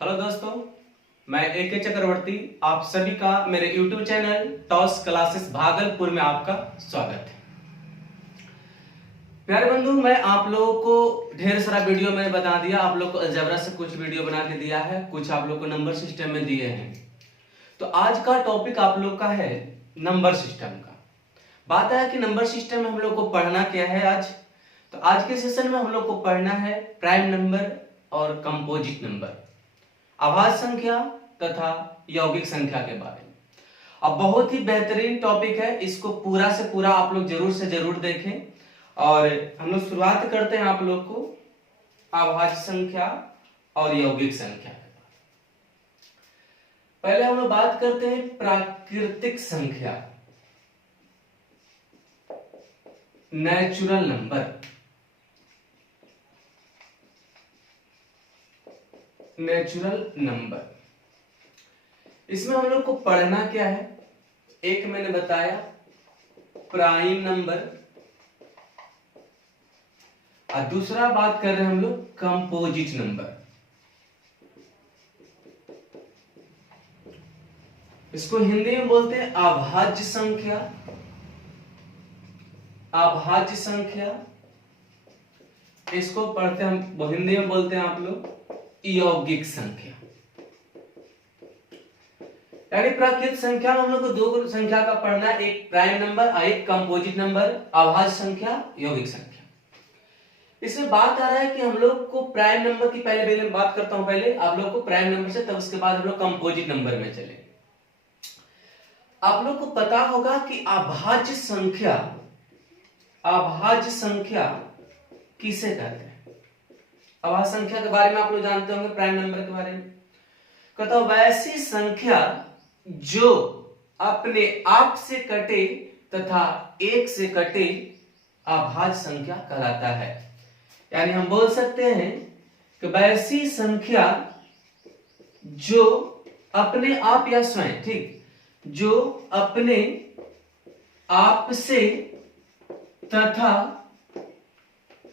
Hello दोस्तों, मैं AK चक्रवर्ती आप सभी का मेरे YouTube channel toss classes Bhagalpur में आपका स्वागत है। प्यारे बंधु, मैं आप लोगों को ढेर सारा वीडियो मैंने बता दिया। आप लोग को अलजेब्रा से कुछ वीडियो बना के दिया है, कुछ आप लोग को नंबर सिस्टम में दिए हैं। तो आज का टॉपिक आप लोग का है नंबर सिस्टम का। बात है कि नंबर सिस्टम में हम लोग को पढ़ना क्या है आज। तो आज के सेशन में हम लोग को पढ़ना है प्राइम नंबर और कंपोजिट नंबर, अभाज्य संख्या तथा यौगिक संख्या के बारे में। अब बहुत ही बेहतरीन टॉपिक है, इसको पूरा से पूरा आप लोग जरूर से जरूर देखें। और हम लोग शुरुआत करते हैं आप लोग को अभाज्य संख्या और यौगिक संख्या के बारे में। पहले हम लोग बात करते हैं प्राकृतिक संख्या, नेचुरल नंबर। नेचुरल नंबर, इसमें हम लोग को पढ़ना क्या है। एक मैंने बताया प्राइम नंबर, और दूसरा बात कर रहे हैं हम लोग कंपोजिट नंबर। इसको हिंदी में बोलते हैं अभाज्य संख्या। अभाज्य संख्या इसको पढ़ते हैं हम, हिंदी में बोलते हैं आप लोग यौगिक संख्या। यानी प्राकृतिक संख्या में हम लोग को दो संख्या का पढ़ना है, एक प्राइम नंबर और एक कंपोजिट नंबर, अभाज्य संख्या, यौगिक संख्या। इसमें बात आ रहा है कि हम लोग को प्राइम नंबर की पहले बात करता हूं, पहले आप लोग को प्राइम नंबर से, तब उसके बाद हम लोग कंपोजिट नंबर में चले। आप लोग को पता होगा कि अभाज्य संख्या, अभाज्य संख्या किसे कहते हैं। अभाज्य संख्या के बारे में आप लोग जानते होंगे, प्राइम नंबर के बारे में। कहता वैसी संख्या जो अपने आप से कटे तथा एक से कटे अभाज्य संख्या कहलाता है। यानी हम बोल सकते हैं कि वैसी संख्या जो अपने आप या स्वयं, ठीक, जो अपने आप से तथा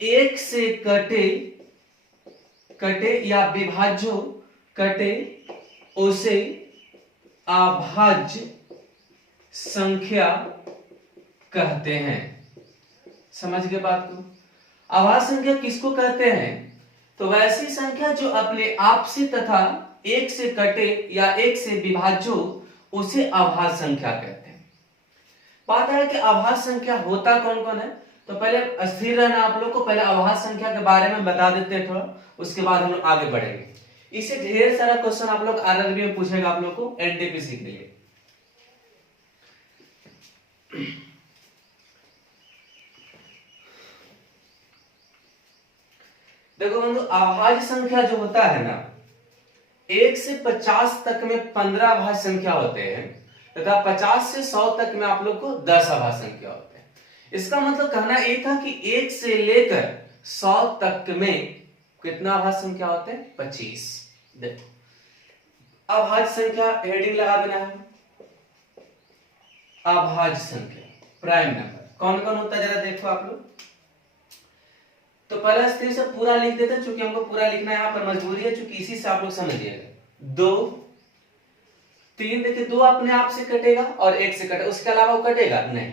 एक से कटे या विभाज्य कटे, उसे अभाज्य संख्या कहते हैं। समझ गए बात को। अभाज्य संख्या किसको कहते हैं? तो वैसी संख्या जो अपने आप से तथा एक से कटे या एक से विभाज्य हो, उसे अभाज्य संख्या कहते हैं। बात है कि अभाज्य संख्या होता कौन कौन है। तो पहले स्थिर रहना आप लोग को, पहले अभाज्य संख्या के बारे में बता देते हैं थोड़ा, उसके बाद हम लोग आगे बढ़ेंगे। इससे ढेर सारा क्वेश्चन आप लोग आरआरबी में पूछेगा आप लोग को एनटीपीसी के लिए। देखो बंधु, अभाज्य संख्या जो होता है ना, 1 से 50 तक में 15 अभाज्य संख्या होते हैं तथा 50 से 100 तक में आप लोग को 10 अभाज्य संख्या होते हैं। इसका मतलब कहना ये था कि 1 से लेकर 100 तक में कितना अभाज्य संख्या होते हैं? 25। देखो अभाज्य संख्या हेडिंग लगा देना है, अभाज्य संख्या, प्राइम नंबर कौन कौन होता है जरा देखो आप लोग। तो पहला स्थिर से पूरा लिख देते हैं, चूंकि हमको पूरा लिखना यहाँ पर मजबूरी है, चूंकि इसी से आप लोग समझिएगा। 2, 3, देखिए 2 अपने आप से कटेगा और 1 से कटेगा, उसके अलावा वो कटेगा नहीं।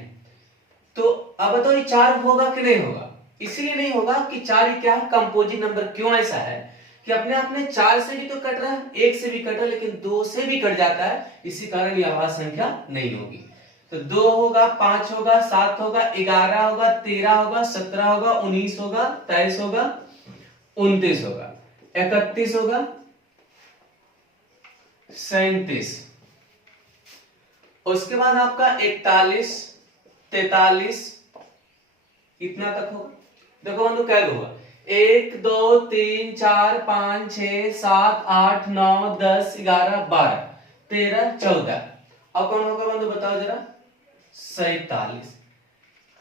तो अब बताओ ये 4 होगा कि नहीं होगा? इसलिए नहीं होगा कि 4 क्या है, कंपोजिट नंबर। क्यों ऐसा है कि अपने आप में 4 से भी तो कट रहा है, 1 से भी कट रहा है, लेकिन 2 से भी कट जाता है, इसी कारण यह अभाज्य संख्या नहीं होगी। तो 2 होगा, 5 होगा, 7 होगा, 11 होगा, 13 होगा, 17 होगा, 19 होगा, 23 होगा, 29 होगा, 31 होगा, 37। उसके बाद आपका 41, 43 इतना तक होगा। देखो बंधु क्या होगा, 1 2 3 4 5 6 7 8 9 10 11 12 13 14। अब कौन होगा बंधु बताओ जरा? 47।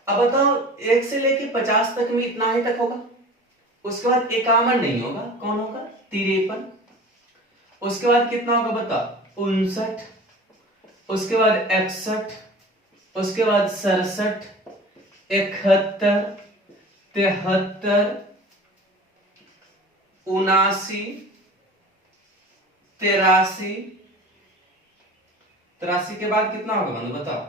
अब बताओ 1 से लेके 50 तक में इतना ही तक होगा। उसके बाद 51 नहीं होगा, कौन होगा? 53। उसके बाद कितना होगा बताओ? 59। उसके बाद 61। उसके बाद 67, 71, 73, 79, 83, 83 के बाद कितना होगा बंधु बताओ?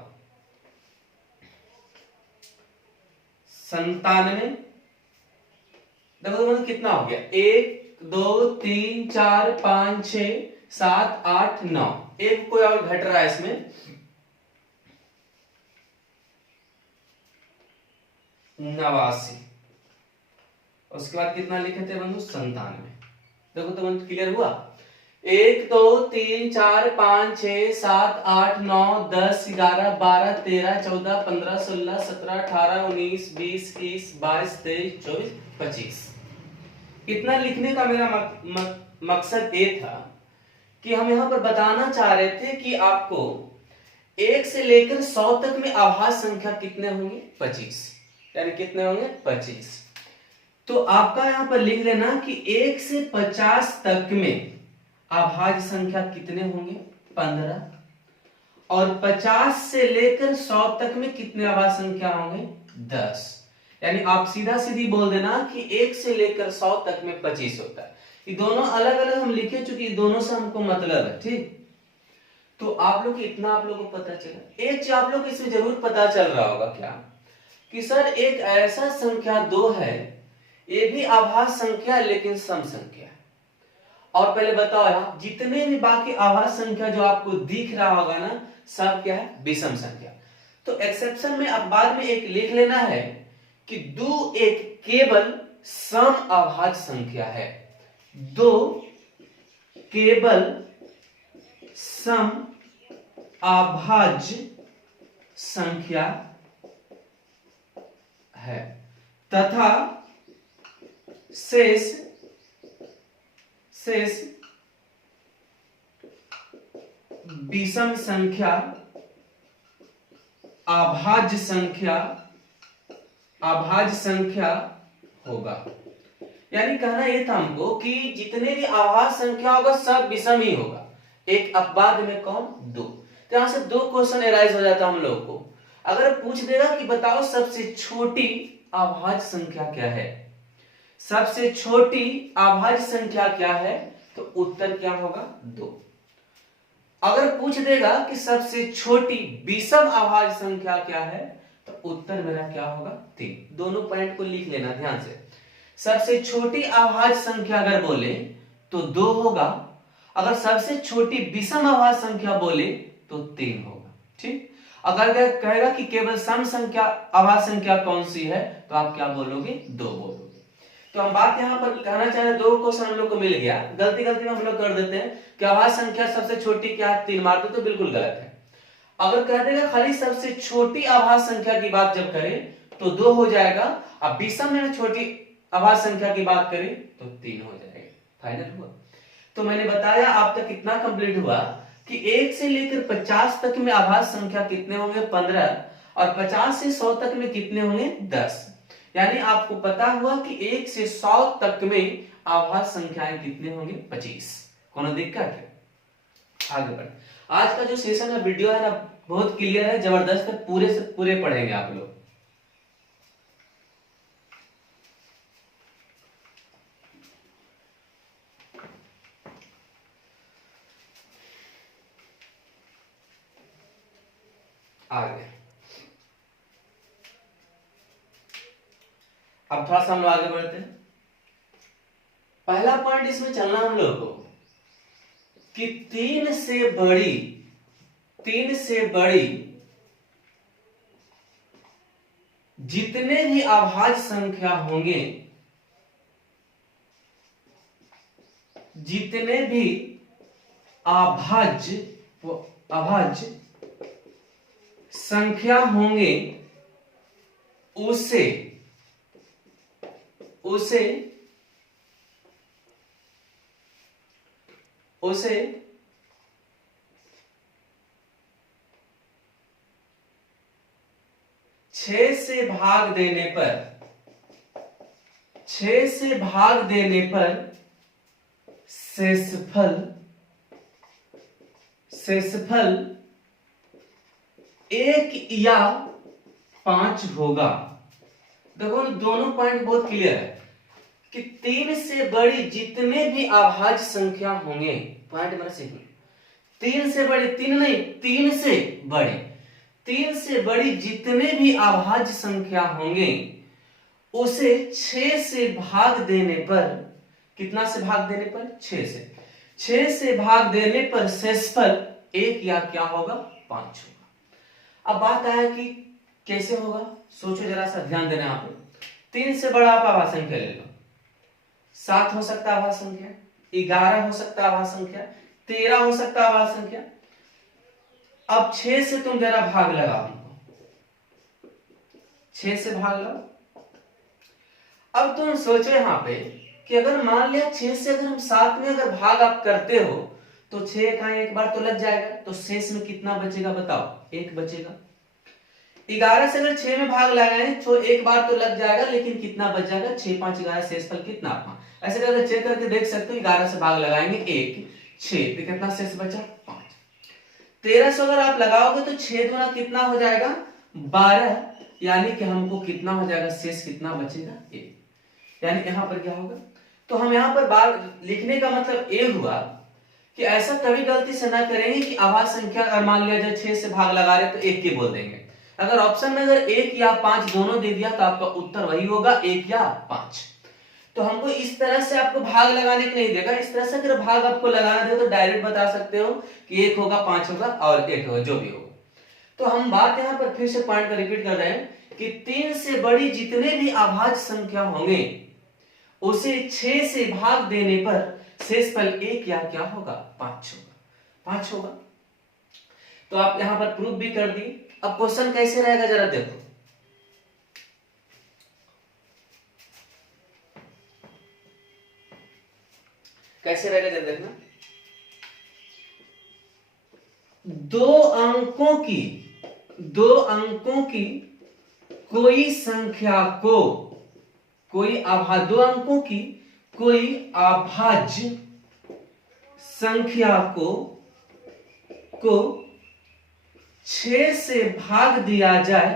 97। देखो बंधु कितना हो गया? 1 2 3 4 5 6 7 8 9। एक कोई और घट रहा है इसमें, 89। उसके बाद कितना लिखे थे बंधु? 97। देखो तो बंधु क्लियर हुआ? 1 2 3 4 5 6 7 8 9 10 11 12 13 14 15 16 17 18 19 20 21 22 23 24 25। इतना लिखने का मेरा मकसद ये था कि हम यहां पर बताना चाह रहे थे कि आपको 1 से लेकर 100 तक में आभाज्य संख्या कितने होंगे? 25। यानी कितने होंगे? 25। तो आपका यहां पर लिख लेना कि 1 से 50 तक में अभाज्य संख्या कितने होंगे? 15। और 50 से लेकर 100 तक में कितने अभाज्य संख्या होंगे? 10। यानी आप सीधा सीधी बोल देना कि 1 से लेकर 100 तक में 25 होता है। ये दोनों अलग अलग हम लिखे, चूंकि दोनों से हमको मतलब है, ठीक। तो आप लोग इतना आप लोगों को पता चला। एक चीज आप लोग इसमें जरूर पता चल रहा होगा क्या, कि सर एक ऐसा संख्या 2 है, ये भी अभाज्य संख्या लेकिन सम संख्या है। और पहले बताओ यार, जितने भी बाकी अभाज्य संख्या जो आपको दिख रहा होगा ना, सब क्या है? विषम संख्या। तो एक्सेप्शन में अब बाद में एक लिख लेना है कि 2 एक केवल सम अभाज्य संख्या है। 2 केवल सम अभाज्य संख्या है तथा शेष विषम संख्या अभाज्य संख्या होगा। यानी कहना यह था हमको कि जितने भी अभाज्य संख्या होगा सब विषम ही होगा। एक अपवाद में कौन? 2। तो यहां से 2 क्वेश्चन एराइज हो जाता हम लोग को। अगर पूछ देगा कि बताओ सबसे छोटी अभाज्य संख्या क्या है, सबसे छोटी अभाज्य संख्या क्या है, तो उत्तर क्या होगा? 2। अगर पूछ देगा कि सबसे छोटी विषम अभाज्य संख्या क्या है, तो उत्तर मेरा क्या होगा? 3। दोनों पॉइंट को लिख लेना ध्यान से। सबसे छोटी अभाज्य संख्या अगर बोले तो 2 होगा, अगर सबसे छोटी विषम अभाज्य संख्या बोले तो 3 होगा, ठीक। अगर कहेगा कि केवल सम संख्या अभाज्य संख्या कौन सी है, तो आप क्या बोलोगे? 2 बोलोगे। तो हम बात यहां पर कहना चाह रहे हैं, 2 क्वेश्चन हम लोग को मिल गया। गलती में हम लोग कर देते हैं कि अभाज्य संख्या सबसे छोटी क्या है? 3 मार दो, तो बिल्कुल गलत है। अगर कह देगा खाली सबसे छोटी अभाज्य संख्या की बात जब करें तो 2 हो जाएगा, अब विषम में छोटी अभाज्य संख्या की बात करें तो 3 हो जाएगा। फाइनल हुआ? तो मैंने बताया आप तक कितना कंप्लीट हुआ कि 1 से लेकर 50 तक में अभाज्य संख्या कितने होंगे? 15। और 50 से 100 तक में कितने होंगे? 10। यानी आपको पता हुआ कि 1 से 100 तक में अभाज्य संख्याएं कितने होंगे? 25। कोनो दिक्कत है? आगे बढ़। आज का जो सेशन है, वीडियो है ना, बहुत क्लियर है, जबरदस्त है, पूरे से पूरे पढ़ेंगे आप लोग। आगे अब थोड़ा सा हम लोग आगे बढ़ते हैं। पहला पॉइंट इसमें चलना हम लोग को कि 3 से बड़ी जितने भी अभाज्य संख्या होंगे, जितने भी अभाज्य संख्या होंगे उसे 6 से भाग देने पर शेषफल 1 या 5 होगा। देखो दोनों पॉइंट बहुत क्लियर है। कि 3 से बड़ी जितने भी अभाज्य संख्या होंगे, पॉइंट मेरा सीखना, 3 से बड़ी, 3 नहीं, 3 से बड़ी, 3 से बड़ी जितने भी अभाज्य संख्या होंगे उसे 6 से भाग देने पर, कितना से भाग देने पर, 6 से भाग देने पर शेषफल 1 या क्या होगा, 5 होगा। अब बात आया कि कैसे होगा, सोचो जरा सा, ध्यान देना यहाँ पे। 3 से बड़ा आप अभाज्य संख्या ले लो, 7 हो सकता है अभाज्य संख्या, 11 हो सकता है अभाज्य संख्या, 13 हो सकता है अभाज्य संख्या। अब 6 से तुम जरा भाग लगाओ, 6 से भाग लो। अब तुम सोचो यहां पे कि अगर मान लिया 6 से अगर हम 7 में अगर भाग आप करते हो तो 6 का एक बार तो लग जाएगा, तो शेष में कितना बचेगा बताओ, 1 बचेगा। 11 से अगर 6 में भाग लगाए तो एक बार तो लग जाएगा, लेकिन कितना बच जाएगा, 6 5 11, शेषफल कितना आपका, ऐसे करके चेक करके देख सकते हो। 11 से भाग लगाएंगे 1, 6, तो कितना शेष बचा, 5। 13 से अगर आप लगाओगे तो 6 गुना कितना हो जाएगा, 12, यानी कि हमको कितना हो जाएगा, शेष कितना बचेगा, 1। यानी यहां पर क्या होगा, तो हम यहां पर बात लिखने का मतलब ये हुआ कि ऐसा कभी गलती से ना करेंगे कि अभाज्य संख्या अगर मान लिया जाए 6 से भाग लगा रहे तो 1 के बोल देंगे। अगर ऑप्शन में अगर 1 या 5 दोनों दे दिया तो आपका उत्तर वही होगा, 1 या 5। तो हमको इस तरह से आपको भाग लगाने के नहीं देगा, इस तरह से अगर भाग आपको लगाना दे तो डायरेक्ट बता सकते हो कि 1 होगा, 5 होगा और 8 होगा, जो भी होगा। तो हम बात यहां पर फिर से पॉइंट को रिपीट कर रहे हैं कि 3 से बड़ी जितने भी अभाज्य संख्या होंगे उसे 6 से भाग देने पर शेषफल 1 या क्या होगा, 5 होगा, 5 होगा। तो आप यहां पर प्रूफ भी कर दी। अब क्वेश्चन कैसे रहेगा जरा देखो, कैसे रहेगा जरा देखना। 2 अंकों की कोई संख्या को, कोई 2 अंकों की कोई अभाज्य संख्या को 6 से भाग दिया जाए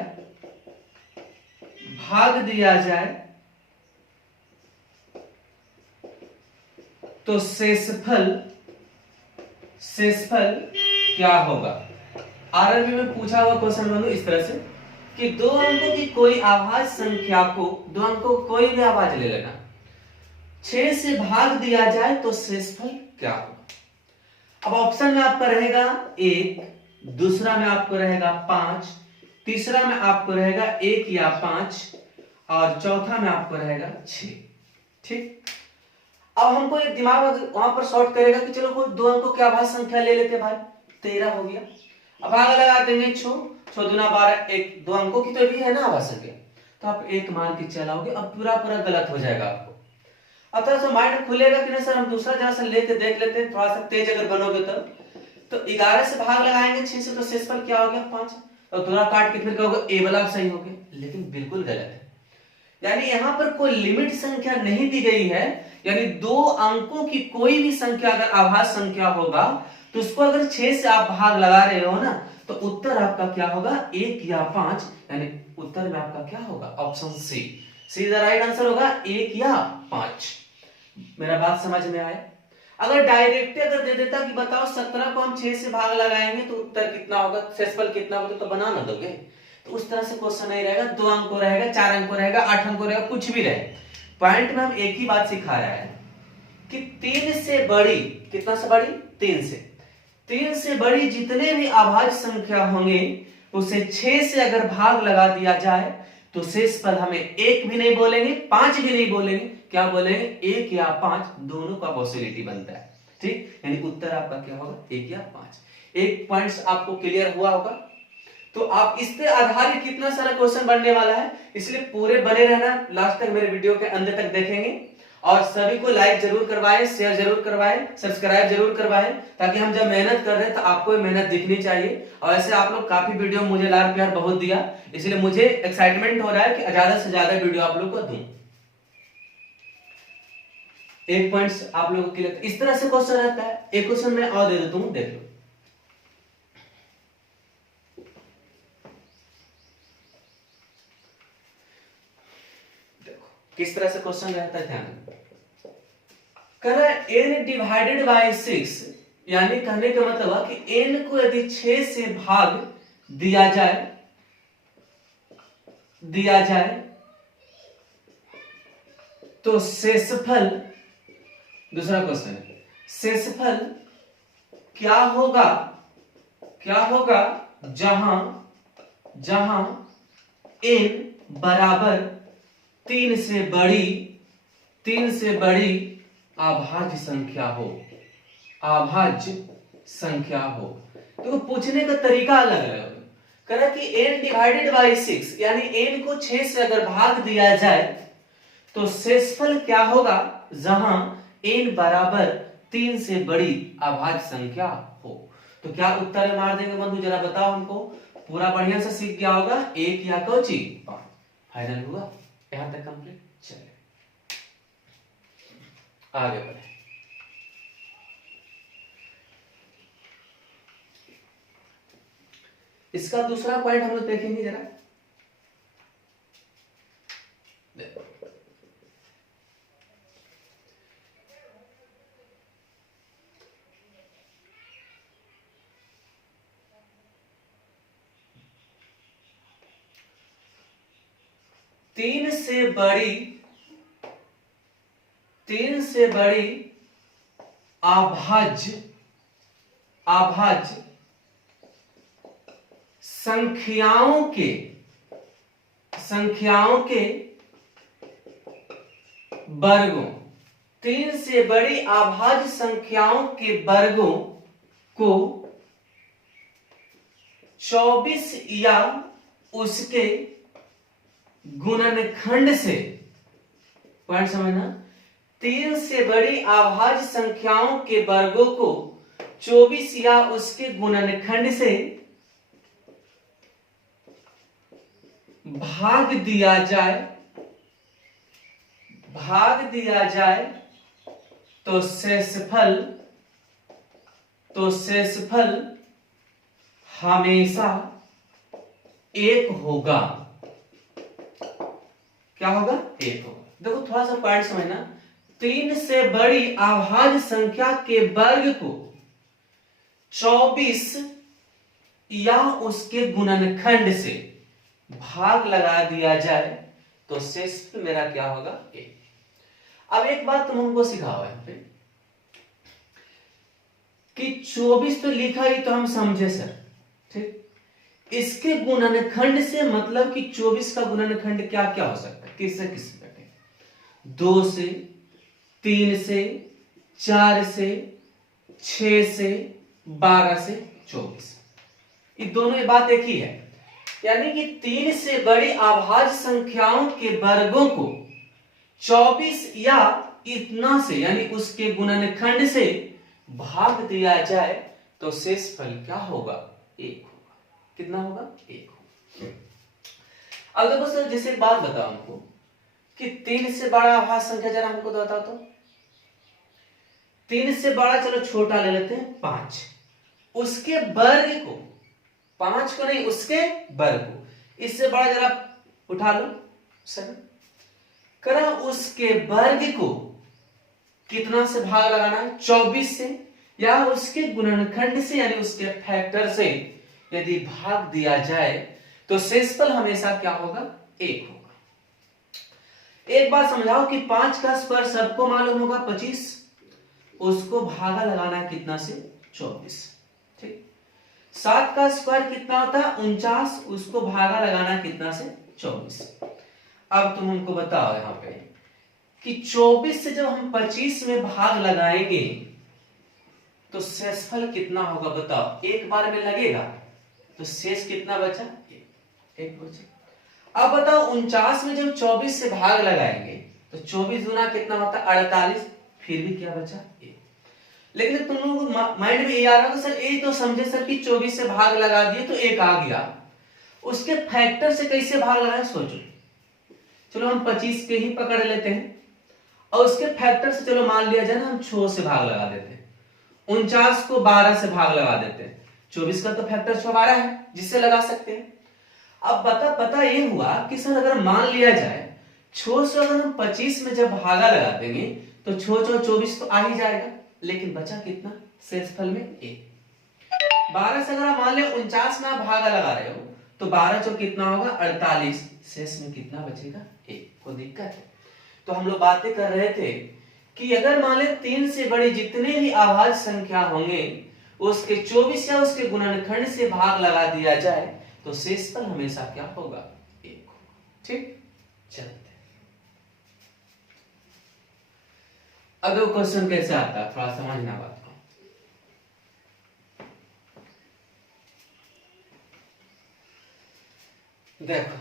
तो शेषफल क्या होगा। आरआरबी में पूछा हुआ क्वेश्चन बनो इस तरह से कि 2 अंकों की कोई अभाज्य संख्या को, 2 अंकों को कोई भी अभाज्य ले लेना, 6 से भाग दिया जाए तो शेषफल क्या होगा। अब ऑप्शन में आपका रहेगा 1, दूसरा में आपको रहेगा 5, तीसरा में आपको रहेगा 1 या 5 और चौथा में आपको रहेगा 6। ठीक, अब हमको एक दिमाग वहां पर शॉर्ट करेगा कि चलो कोई 2 अंकों की अभाज्य संख्या ले लेते भाई, 13 हो गया। अब आगे लगा देंगे 6 दूना 12, 1 2 अंकों की तो भी है ना अभाज्य संख्या, तो आप 1 मान के चलाओगे। अब पूरा गलत हो जाएगा आपको। अब थोड़ा सा माइंड खुलेगा कि नहीं सर हम दूसरा जरा सा लेके देख लेते हैं, थोड़ा सा तेज अगर बनोगे तो 11 से भाग लगाएंगे 6 से तो शेषफल क्या हो गया, 5, और थोड़ा काट के फिर कहोगे ए वाला सही हो गया, लेकिन बिल्कुल गलत है। यानी यहां पर कोई लिमिट संख्या नहीं दी गई है, यानी 2 अंकों की कोई भी संख्या अगर अभाज्य संख्या होगा तो उसको अगर 6 से आप भाग लगा रहे हो ना तो उत्तर आपका क्या होगा, 1 या 5, यानी उत्तर में आपका क्या होगा, option see the right answer होगा, 1 या 5। मेरा बात समझ में आया। अगर डायरेक्ट अगर दे देता कि बताओ 17 को हम 6 से भाग लगाएंगे तो उत्तर कितना होगा, शेषफल कितना होगा, तो बना ना दोगे। तो उस तरह से क्वेश्चन नहीं रहेगा, 2 अंक को रहेगा, 4 अंक को रहेगा, 8 अंक को रहेगा, कुछ भी रहे। पॉइंट में हम एक ही बात सिखा रहा है कि 3 से बड़ी, कितना से बड़ी, 3 से बड़ी जितने भी अभाज्य संख्या होंगे उसे 6 से अगर भाग लगा दिया जाए तो शेषफल हमें 1 भी नहीं बोलेंगे, 5 भी नहीं बोलेंगे, क्या बोलेंगे, 1 या 5, दोनों का पॉसिबिलिटी बनता है। ठीक, यानी उत्तर आपका क्या होगा, 1 या 5। एक पॉइंट्स आपको क्लियर हुआ होगा। तो आप इस पे आधारित कितना सारा क्वेश्चन बनने वाला है, इसलिए पूरे बने रहना, लास्ट तक मेरे वीडियो के अंत तक देखेंगे। और सभी को लाइक जरूर करवाएं, शेयर जरूर करवाएं, सब्सक्राइब जरूर करवाएं, ताकि हम जब मेहनत कर रहे हैं तो आपको मेहनत दिखनी चाहिए। और ऐसे आप लोग काफी वीडियो मुझे लाड प्यार बहुत दिया, इसलिए मुझे एक्साइटमेंट हो रहा है कि ज्यादा से ज्यादा वीडियो आप लोग को दूं। एक पॉइंट्स आप लोगों के लिए इस तरह से क्वेश्चन रहता है। एक क्वेश्चन मैं और दे देता हूं, देख लो। किस तरह से क्वेश्चन रहता है, ध्यान कर n डिवाइडेड बाय 6, यानी कहने का मतलब है कि n को यदि 6 से भाग दिया जाए तो शेषफल, दूसरा क्वेश्चन, शेषफल क्या होगा जहां n बराबर 3 से बड़ी अभाज्य संख्या हो। तो पूछने का तरीका अलग अलग है। कह रहा कि n डिवाइडेड बाय 6, यानी n को 6 से अगर भाग दिया जाए तो शेषफल क्या होगा जहां n बराबर 3 से बड़ी अभाज्य संख्या हो। तो क्या उत्तर में मार देंगे बंधु, जरा बताओ हमको। पूरा बढ़िया से सीख गया होगा, एक या कोची फाइनल हुआ। यहां तक कंप्लीट। चलिए आगे बढ़े। इसका दूसरा पॉइंट हम लोग देखेंगे जरा। देखो 3 से बड़ी अभाज्य संख्याओं के वर्गों, 3 से बड़ी अभाज्य संख्याओं के वर्गों को 24 या उसके गुणनखंड से, पॉइंट समझना, 3 से बड़ी अभाज्य संख्याओं के वर्गों को 24 या उसके गुणनखंड से भाग दिया जाए तो शेषफल हमेशा 1 होगा। क्या होगा? 1 होगा। देखो थोड़ा सा पॉइंट समझना, 3 से बड़ी अभाज्य संख्या के वर्ग को 24 या उसके गुणनखंड से भाग लगा दिया जाए तो शेषफल मेरा क्या होगा? 1। अब एक बात तुम हमको सिखाओ यहाँ पे कि 24 तो लिखा ही तो हम समझे सर, ठीक। इसके गुणनखंड से मतलब कि 24 का गुणनखंड क्या क्या हो सकता है, किससे किससे बैठे? 2 से, 3 से, 4 से, 6 से, 12 से, 24। ये दोनों ये बात एक ही है, यानी कि 3 से बड़ी अभाज्य संख्याओं के वर्गों को 24 या इतना से यानी उसके गुणनखंड से भाग दिया जाए तो शेषफल क्या होगा? 1 होगा। कितना होगा? 1 होगा। अब देखो सर, जैसे एक बात बताओ हमको कि 3 से बड़ा अभाज्य संख्या जरा हमको तो बताओ तो। 3 से बड़ा, चलो छोटा ले लेते हैं 5, उसके वर्ग को, 5 को नहीं उसके वर्ग को, इससे बड़ा जरा उठा लो सर, करा उसके वर्ग को कितना से भाग लगाना है? 24 से, या उसके गुणनखंड से यानी उसके फैक्टर से यदि भाग दिया जाए तो शेषफल हमेशा क्या होगा? 1 होगा। एक बात समझाओ कि 5 का स्क्वायर सबको मालूम होगा 25, उसको भागा लगाना है कितना से? 24, ठीक। 7 का स्क्वायर कितना होता है? 49, उसको भागा लगाना कितना से? 24। अब तुम हमको बताओ यहां पे कि 24 से जब हम 25 में भाग लगाएंगे तो शेषफल कितना होगा? बताओ, एक बार में लगेगा तो शेष कितना बचा? 1 बचा। अब बताओ 49 में जब 24 से भाग लगाएंगे तो 24 गुना कितना होता है? 48, फिर भी क्या बचा? 1। लेकिन तुम लोगों को माइंड में ये आ रहा है सर, ये तो समझे सर कि 24 से भाग लगा दिए तो 1 आ गया, उसके फैक्टर से कैसे भाग लगाए सोचो। चलो हम 25 के ही पकड़ लेते हैं और उसके फैक्टर से चलो मान लिया जाए ना हम 6 से भाग लगा देते हैं, 49 को 12 से भाग लगा देते हैं, 24 का तो फैक्टर 12 है जिससे लगा सकते हैं। अब पता ये हुआ कि सर अगर मान लिया जाए छो से अगर हम 25 में जब भागा लगा देंगे तो छो 24 तो आ ही जाएगा, लेकिन बचा कितना शेषफल में 1। 12 से अगर आप मान ले 49 में आप भागा लगा रहे हो तो 12 चौ कितना होगा 48, शेष में कितना बचेगा 1। कोई दिक्कत है? तो हम लोग बातें कर रहे थे कि अगर मान ले 3 से बड़ी जितने भी अभाज्य संख्या होंगे उसके 24 या उसके गुणनखंड से भाग लगा दिया जाए तो शेषफल हमेशा क्या होगा 1 होगा। ठीक, चलते अब वो क्वेश्चन कैसे आता है थोड़ा समझना बात को। देखो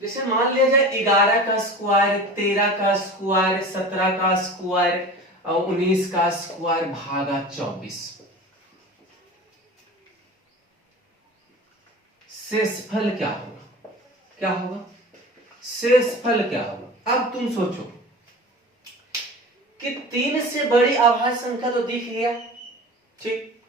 जैसे मान लिया जाए 11 का स्क्वायर, 13 का स्क्वायर, 17 का स्क्वायर और 19 का स्क्वायर भागा 24, शेषफल क्या होगा? क्या होगा? शेषफल क्या होगा? अब तुम सोचो कि 3 से बड़ी अभाज्य संख्या तो दिख गया, ठीक,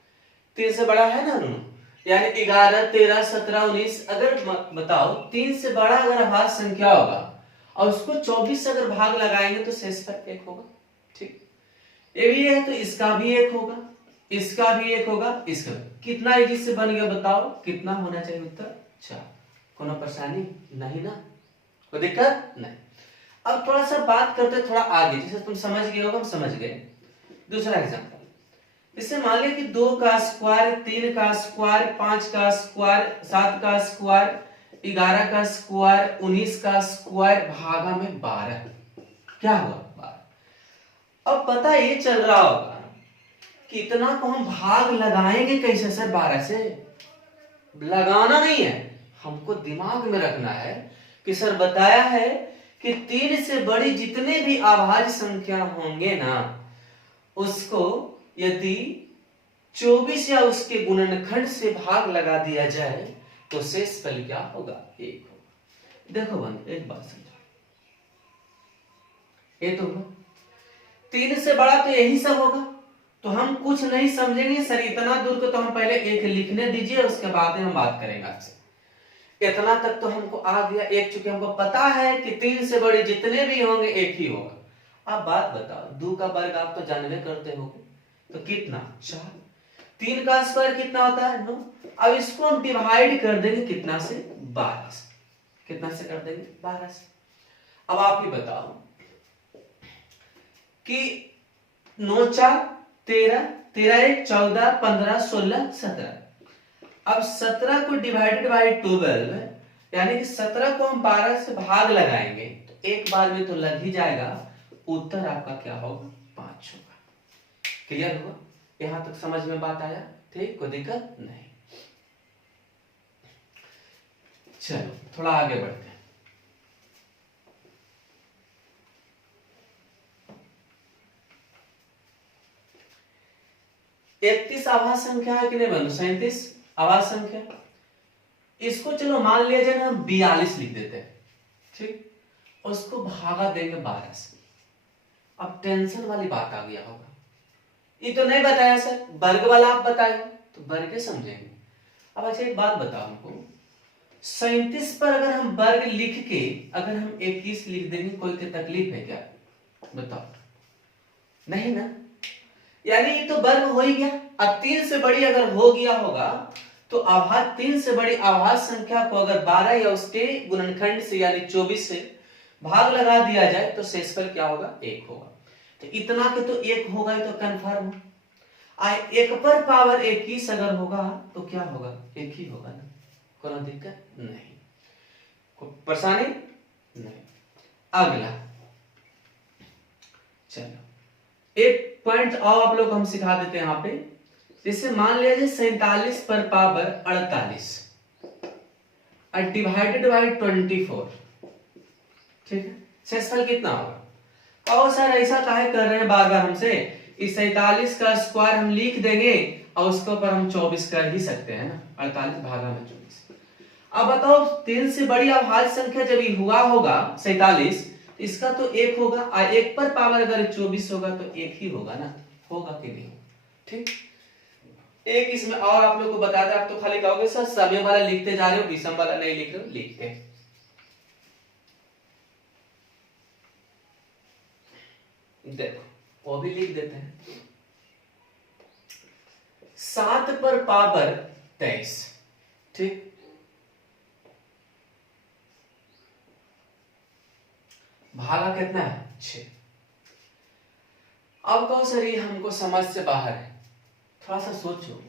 3 से बड़ा है ना दोनों, यानी 11, 13, 17, 19। अगर बताओ 3 से बड़ा अगर अभाज्य संख्या होगा और उसको 24 से अगर भाग लगाएंगे तो शेषफल 1 होगा। ठीक, ये भी है तो इसका भी 1 होगा, इसका भी 1 होगा, इसका कितना इजी से बन गया बताओ? कितना होना चाहिए उत्तर? 4। कोनो परेशानी नहीं ना, कोई दिक्कत नहीं। अब थोड़ा सा बात करते थोड़ा आगे, जैसे तुम समझ गए होगा, हम समझ गए। दूसरा एग्जांपल, जैसे मान लिया कि 2 का स्क्वायर, 3 का स्क्वायर, 5 का स्क्वायर, 7 का स्क्वायर, 11 का स्क्वायर, 19 का स्क्वायर भागा में 12। क्या हुआ? 12। अब पता ये चल रहा होगा कि इतना को हम भाग लगाएंगे कैसे सर? 12 से लगाना नहीं है, हमको दिमाग में रखना है कि सर बताया है कि 3 से बड़ी जितने भी अभाज्य संख्या होंगे ना उसको यदि 24 या उसके गुणनखंड से भाग लगा दिया जाए तो शेषफल क्या होगा? 1 होगा। देखो बंधु एक बात समझो, ये तो होगा 3 से बड़ा तो यही सब होगा, तो हम कुछ नहीं समझेंगे सर इतना दूर को तो हम पहले 1 लिखने दीजिए, उसके बाद हम बात करेंगे आपसे। इतना तक तो हमको आ गया, 1 चूंकि हमको पता है कि 3 से बड़े जितने भी होंगे 1 ही होगा। अब बात बताओ 2 का वर्ग आप तो जानवे करते होगे, तो कितना? 4। 3 का स्क्वायर कितना होता है? 9। अब इसको हम डिवाइड कर देंगे कितना से? 12 से। कितना से कर देंगे? 12 से। अब आप ही बताओ कि 9 4 13, 13 1 14, 15 16 17। अब 17 को डिवाइडेड बाई 12 यानी कि 17 को हम 12 से भाग लगाएंगे तो एक बार में तो लग ही जाएगा, उत्तर आपका क्या होगा? 5 होगा। क्लियर हुआ? यहां तक समझ में बात आया? ठीक, कोई दिक्कत नहीं। चलो थोड़ा आगे बढ़ते हैं। इकतीस अभाज्य संख्या है कि नहीं बंधु? 37 अभाज्य संख्या, इसको चलो मान लिया जाए हम 42 लिख देते हैं, ठीक, उसको भागा देंगे 12 से। अब टेंशन वाली बात आ गया होगा, ये तो नहीं बताया सर, वर्ग वाला आप बताए तो वर्ग समझेंगे। अब अच्छा एक बात बताओ हमको, 37 पर अगर हम वर्ग लिख के अगर हम 21 लिख देंगे कोई की तकलीफ है क्या? बताओ, नहीं ना, यानी ये तो वर्ग हो ही गया। अब 3 से बड़ी अगर हो गया होगा तो अभाज्य 3 से बड़ी अभाज्य संख्या को अगर 12 या उसके गुणनखंड से यानी 24 से भाग लगा दिया जाए तो शेषफल क्या होगा? 1 होगा। तो इतना के तो 1 होगा ही तो कंफर्म। 1 पर पावर 21 अगर होगा तो क्या होगा? 1 ही होगा ना, कोई दिक्कत नहीं, कोई परेशानी नहीं। अगला चलो एक पॉइंट और आप लोग हम सिखा देते हैं यहाँ पे, जैसे मान लिया जाए 47 पर पावर 48 और डिवाइडेड बाई 24, ठीक है, शेषफल कितना होगा? और सर ऐसा काहे कर रहे हैं बार बार हमसे? इस 47 का स्क्वायर हम लिख देंगे और उसके ऊपर हम 24 कर ही सकते हैं ना, 48 भागा में 24। अब बताओ 3 से बड़ी अभाज्य संख्या जब ये हुआ होगा 47, इसका तो 1 होगा और 1 पर पावर अगर 24 होगा तो 1 ही होगा ना, होगा कि नहीं? ठीक, एक इसमें और आप लोग को बता दें, आप तो खाली कहोगे सर समय वाला लिखते जा रहे हो, विषम वाला नहीं लिख रहे हो, लिखते देखो वो भी लिख देते हैं। 7 पर पावर 23, ठीक। भागा कितना है 6। अब कहो सर ये हमको समझ से बाहर है, थोड़ा सा सोचो।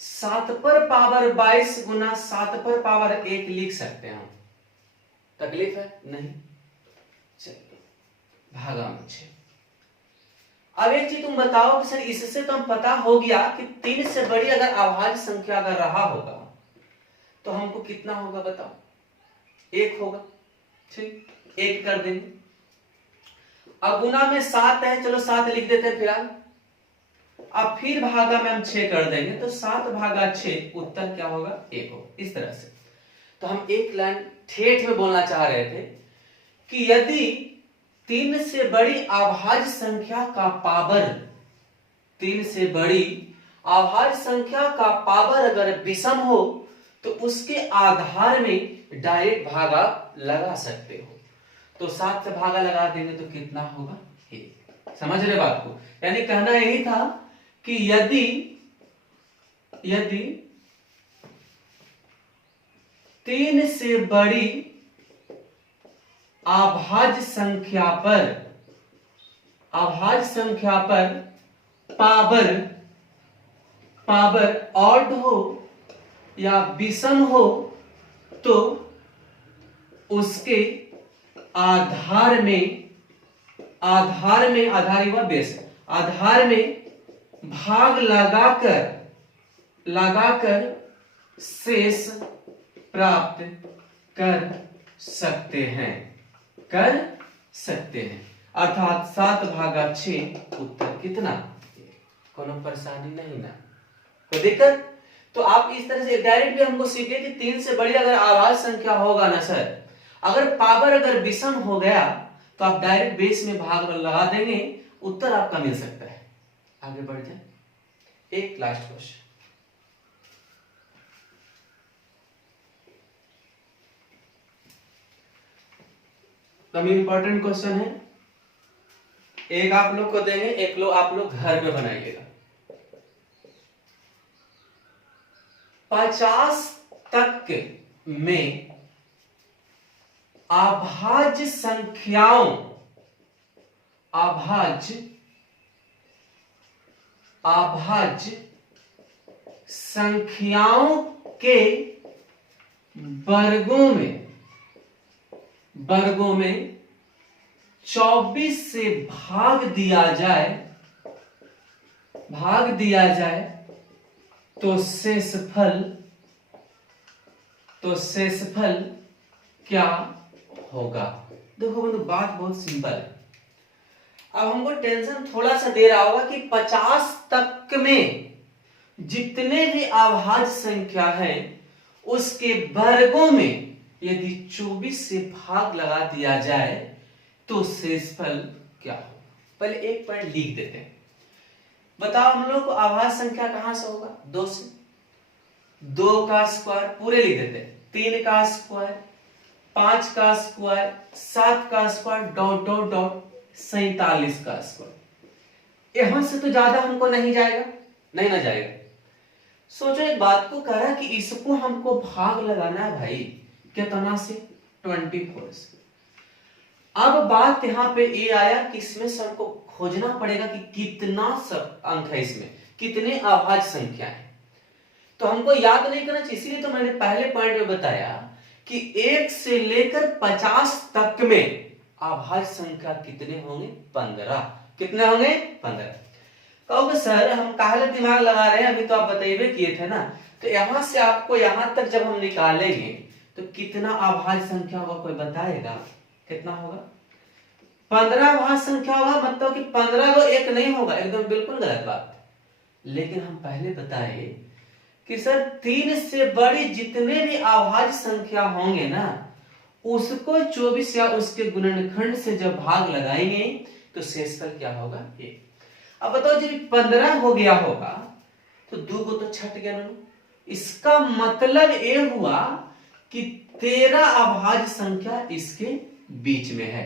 7 पर पावर 22 गुना 7 पर पावर 1 लिख सकते हैं हम, तकलीफ है नहीं। चलिए भागा में 6। अब एक चीज तुम बताओ कि सर इससे तो हम पता हो गया कि 3 से बड़ी अगर अभाज्य संख्या अगर रहा होगा तो हमको कितना होगा बताओ, 1 होगा, ठीक। 1 कर देंगे। अब गुना में 7 है, चलो 7 लिख देते हैं फिलहाल। अब फिर भागा में हम 6 कर देंगे तो 7 भागा 6 उत्तर क्या होगा 1 होगा। इस तरह से तो हम एक लाइन ठेठ में बोलना चाह रहे थे कि यदि 3 से बड़ी अभाज्य संख्या का पावर, 3 से बड़ी अभाज्य संख्या का पावर अगर विषम हो तो उसके आधार में डायरेक्ट भागा लगा सकते हो। तो 7 से भागा लगा देंगे तो कितना होगा 1। समझ रहे बात को? यानी कहना यही था कि यदि 3 से बड़ी अभाज्य संख्या पर पावर ऑड हो या विषम हो तो उसके आधार में भाग लगाकर शेष प्राप्त कर सकते हैं। अर्थात 7 भागा 6 उत्तर कितना, कोनो परेशानी नहीं ना, कोई दिक्कत? तो आप इस तरह से डायरेक्ट भी हमको सीखे कि 3 से बड़ी अगर अभाज्य संख्या होगा ना सर, अगर पावर अगर विषम हो गया तो आप डायरेक्ट बेस में भाग लगा देंगे, उत्तर आपका मिल सकता है। आगे बढ़ जाए, एक लास्ट क्वेश्चन। तो इंपॉर्टेंट क्वेश्चन है, एक आप लोग को देंगे, एक लोग आप लोग घर में बनाइएगा। 50 तक में अभाज्य संख्याओं के वर्गों में 24 से भाग दिया जाए तो शेषफल क्या होगा। देखो बंधु बात बहुत सिंपल है। अब हमको टेंशन थोड़ा सा दे रहा होगा कि 50 तक में जितने भी अभाज्य संख्या है उसके वर्गों में यदि 24 से भाग लगा दिया जाए तो शेषफल क्या होगा। पहले एक पॉइंट लिख देते हैं। बताओ हम लोग को अभाज्य संख्या कहां से होगा, 2 से। 2 का स्क्वायर पूरे लिख देते हैं, 3 का स्क्वायर, 5 का स्क्वायर, 7 का स्क्वायर, डॉट डॉट डॉट 47 का स्क्वायर। यहां से तो ज्यादा हमको नहीं जाएगा, नहीं ना जाएगा। सोचो एक बात को, कह रहा कि इसको हमको भाग लगाना है भाई कितना से, 24 से। अब बात यहां पे ये आया कि इसमें से हमको खोजना पड़ेगा कि कितना सब अंक है, इसमें कितने अभाज्य संख्या है। तो हमको याद नहीं करना चाहिए, इसीलिए तो मैंने पहले पॉइंट में बताया कि 1 से लेकर 50 तक में अभाज्य संख्या कितने होंगे, 15। कितने होंगे, 15। कहोगे सर हम काहे दिमाग लगा रहे हैं, अभी तो आप बताइए किए थे ना। तो यहां से आपको यहां तक जब हम निकालेंगे तो कितना अभाज्य संख्या होगा, कोई बताएगा कितना होगा? 15 अभाज्य संख्या होगा, मतलब कि 15 को 1 नहीं होगा, एकदम बिल्कुल गलत बात। लेकिन हम पहले बताए कि सर 3 से बड़ी जितने भी अभाज्य संख्या होंगे ना उसको 24 या उसके गुणनखंड से जब भाग लगाएंगे तो शेषफल क्या होगा, 1। अब बताओ जब 15 हो गया होगा तो 2 को तो छट गया ना। इसका मतलब ये हुआ कि 13 अभाज्य संख्या इसके बीच में है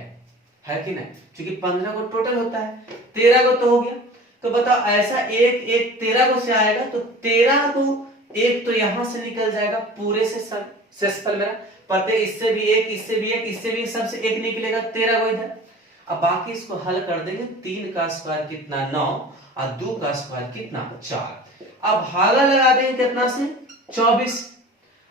है कि नहीं, क्योंकि 15 को टोटल होता है, 13 को तो हो गया। तो बताओ ऐसा एक एक 13 को से आएगा, तो 13 को एक तो यहां से निकल जाएगा पूरे से शेषफल मेरा, प्रत्येक इससे भी एक, इससे भी एक, इससे भी सबसे एक निकलेगा, 13 को इधर। अब बाकी इसको हल कर देंगे, 3 का स्क्वायर कितना 9 और 2 का स्क्वायर कितना 4। अब भागा लगा देंगे कितना से 24।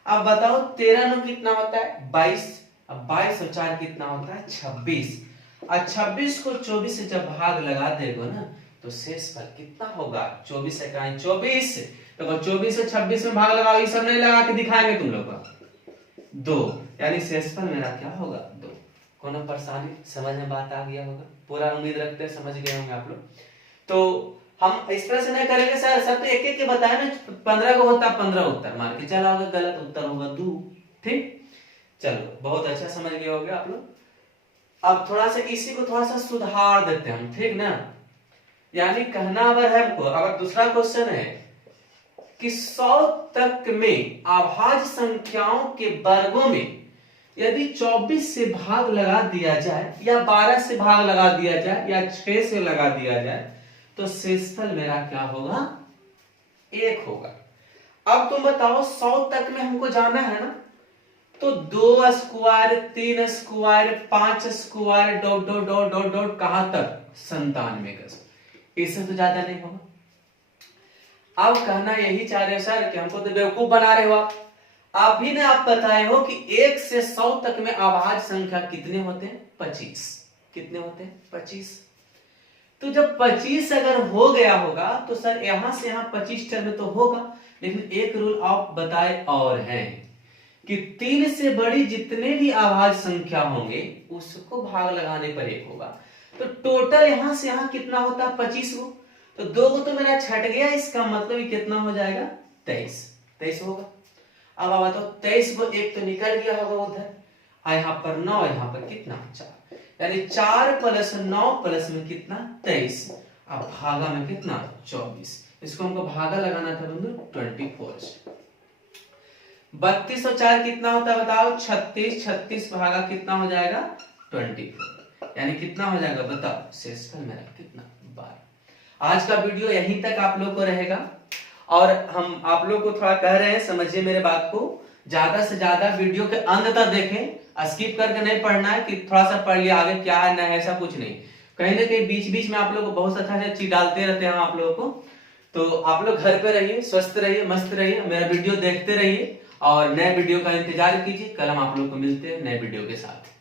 अब बताओ 13 में कितना होता है 22, अब 22 और 4 कितना होता है 26, और 26 को 24 से जब भाग लगा देगा ना तो शेषफल कितना होगा 24 इकाई 24। तो 24 से 26 में भाग लगाओ, ये सब नहीं लगा के दिखाएंगे तुम लोग का 2, यानी शेषफल मेरा क्या होगा 2। कोनो परेशानी समझ में बात आ गया होगा, पूरा उम्मीद रखते हैं समझ गए होंगे आप लोग। तो हम इस तरह से नहीं करेंगे सर, सब तो एक एक के बताए ना, 15 को होता 15 उत्तर मार के चला होगा, गलत उत्तर होगा 2। ठीक, चलो बहुत अच्छा समझ गए होंगे आप लोग। अब थोड़ा सा इसी को थोड़ा सा सुधार देते हैं हम, ठीक ना। यानी कहना अगर है हमको, अगर दूसरा क्वेश्चन है कि 100 तक में अभाज्य संख्याओं के वर्गों में यदि 24 से भाग लगा दिया जाए, या 12 से भाग लगा दिया जाए, या 6 से लगा दिया जाए, तो शेषफल मेरा क्या होगा 1 होगा। अब तुम बताओ 100 तक में हमको जाना है ना, तो 2 square 3 square 5 square dot dot dot dot dot कहां तक 97 गज, इससे तो ज्यादा नहीं होगा। अब कहना यही चाह रहे हो सर कि हमको तो बेवकूफ बना रहे हो आप भी ना, आप बताए हो कि 1 से 100 तक में अभाज्य संख्या कितने होते हैं 25, कितने होते हैं 25। तो जब 25 अगर हो गया होगा तो सर यहां से यहां 25 टर्म तो होगा, लेकिन एक रूल आप बताए और है कि 3 से बड़ी जितने भी अभाज्य संख्या होंगे उसको भाग लगाने पर 1 होगा। तो टोटल यहां से यहां कितना होता है 25 को, तो 2 को तो मेरा छट गया, इसका मतलब ये कितना हो जाएगा 23 होगा। अब आप बताओ 23 को 1 तो निकल गया होगा उधर, यहाँ पर 9, यहाँ पर कितना 4, यानी 4 प्लस 9 प्लस में कितना 23, अब भागा में कितना 24, इसको हमको भागा लगाना था बंधु 24। 32 और 4 कितना होता है बताओ 36, 36 भागा कितना हो जाएगा 24, यानी कितना हो जाएगा बताओ शेषफल मेरा कितना 12। आज का वीडियो यहीं तक आप लोग को रहेगा, और हम आप लोग को थोड़ा कह रहे हैं समझिए मेरे बात को, ज्यादा से ज्यादा वीडियो के अंत तक देखें, स्किप करके नहीं पढ़ना है कि थोड़ा सा पढ़ लिया आगे क्या है ना, ऐसा कुछ नहीं। कहीं ना कहीं बीच बीच में आप लोग को बहुत अच्छा चीज डालते रहते हैं आप लोगों को। तो आप लोग घर पे रहिए, स्वस्थ रहिए, मस्त रहिए, मेरा वीडियो देखते रहिए और नए वीडियो का इंतजार कीजिए। कल हम आप लोग को मिलते हैं नए वीडियो के साथ।